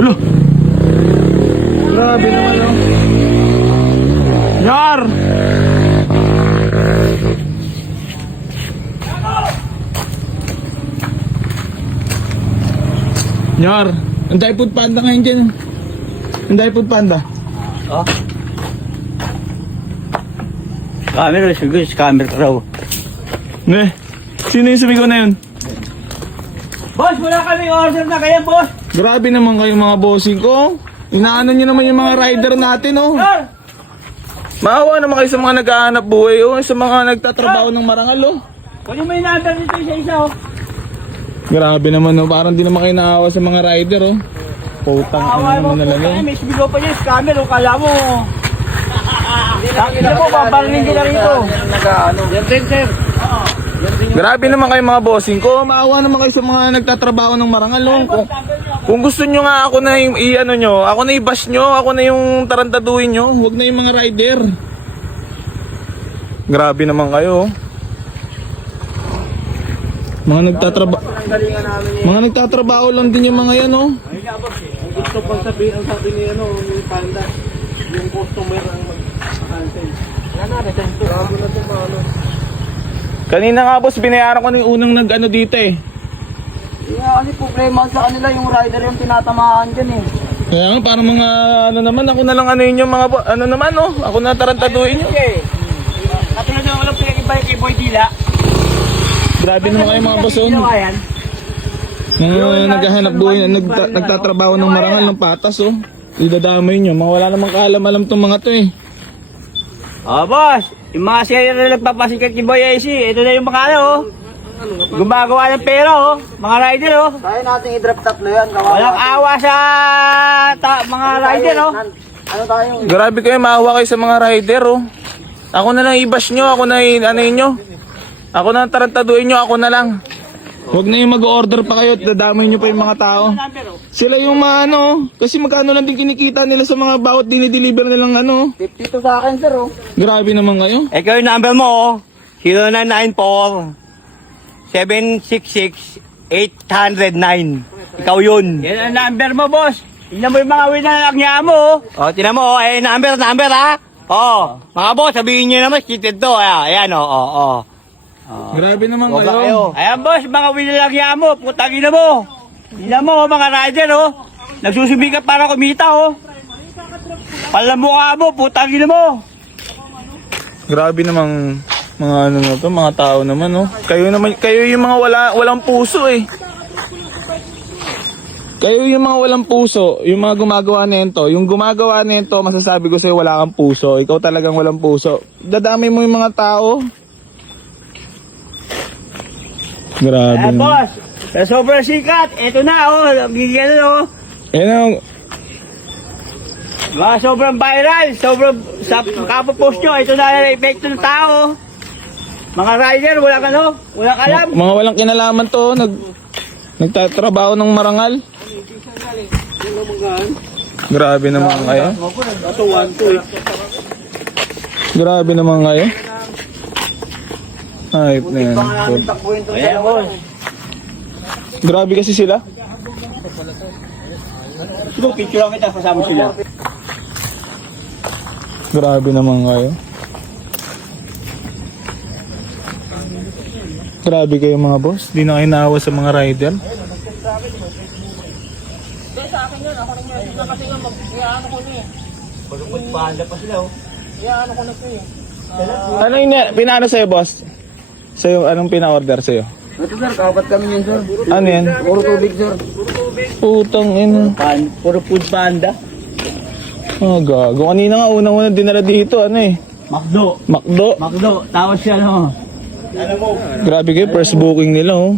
Ulo. Grabe naman, oh. Yar! Yar! Ang dahil food panda ngayon dyan. Ang dahil food panda. Oh. Camera, siguro camera raw. Ne? Sino yung sumigaw na yun? Boss, wala kami order na kayo, boss. Grabe naman kayo mga bossing ko. Inaano nyo naman yung mga rider natin, oh. Sir! Maawa naman kayo sa mga naghahanap buhay, oh. Sa mga nagtatrabaho ng marangal, oh. Kunin mo yung number nito isa-isa, oh. Grabe naman, oh. Parang di naman kayo naawa sa mga rider, oh. Putang ina naman na lang, May sibigaw pa niya, scammer, oh. Kala mo. Tangin na po, babalingin ka na rito. Yan din, sir. Grabe naman kayo mga bossing ko. Maawa naman kayo sa mga nagtatrabaho ng marangal, oh. Kung gusto nyo nga ako na yung i-ano nyo, ako na i-bash nyo, ako na yung tarantaduhin nyo, huwag na yung mga rider. Grabe naman kayo, oh. Mga nagtatrabaho lang din yung mga yan, oh. Gusto pang sabihin, ang sabi ni Panda, yung customer ang mag-cancel. Wala na, return to. Grabe na ito, paano. Kanina nga boss, binayaran ko na yung unang nag-ano dito eh. Yeah, kasi problema sa kanila yung rider yung tinatamaan dyan eh. Kaya nga, parang mga ano naman, ako na lang ano yun yung mga, ano naman, oh. Ako na tarantaduhin nyo. Katulad naman walang pinag-ibay kay Boy Dila. Grabe naman kayo mga boss, oh. Mga naghahanap buhay, nagtatrabaho ng marangal ng patas, oh. Idadamay nyo, mga wala namang kaalam-alam tong mga to eh. Oh, boss! Yung mga sira na nagpapasikat kay Boy AC, ito na yung mga ano, oh. Gumagawa ng pera, oh. Mga rider, oh. Kaya natin i-drop top na yan. Walang awa sa mga rider, oh. Ano tayo? Grabe kayo, maawa kayo sa mga rider, oh. Ako na lang i-bash nyo, ako na ano nyo. Ako na tarantaduhin nyo, ako na lang. Huwag na yung mag-order pa kayo at dadamay nyo pa yung mga tao. Sila yung mga ano, kasi magkano lang din kinikita nila sa mga bawat dinideliver nilang ano. 52 sa akin, sir, oh. Grabe naman kayo. Ikaw yung number mo, oh. 0994-766-809. Ikaw yun. Yan ang number mo, boss. Tingnan mo yung mga winalak niya mo, oh. Oh, tingnan mo, oh. Eh, number, ha. Oh, mga boss, sabihin nyo naman, cheated to. Ayan, oh. Grabe naman kayo. Ayan, boss, mga winalak niya mo, putangin na mo. Tingnan mo, mga rider, oh. Nagsusubikat para kumita, oh. Palamukha mo, putangin na mo. Grabe namang mga ano na to, mga tao naman, oh. Kayo naman, kayo yung mga walang puso eh. Kayo yung mga walang puso, yung mga gumagawa nito. Yung gumagawa nito, masasabi ko sa'yo wala kang puso. Ikaw talagang walang puso. Dadami mo yung mga tao. Grabe. Ayan, boss. Sa sobrang sikat, eto na, oh. Gigyan, oh. Yan Mga sobrang viral, sobrang sa kapopost nyo, ito na ang epekto ng tao. Mga rider, walang alam. mga walang kinalaman to, nagtatrabaho ng marangal. Grabe naman kayo. Grabe naman kayo. Ayop na yan. Ayan, boss. Grabe kasi sila. Siguro, picture lang kita, kasama sila. Grabe naman kayo. Grabe kayo mga boss. Di na kayo naawa sa mga rider. Pagpapanda pa sila, oh. Ano yung pinaano sa'yo boss? Sa'yo, anong pina-order sa'yo? Ito, sir, kapat kami yan, sir. Ano yan? Puro tubig, sir. Putang ina. Puro food panda. Oh, gago. Kanina nga, unang-unang dinala dito, ano eh. Makdo. Macdo. Tapos siya, no. Grabe kayo, first booking nila, oh.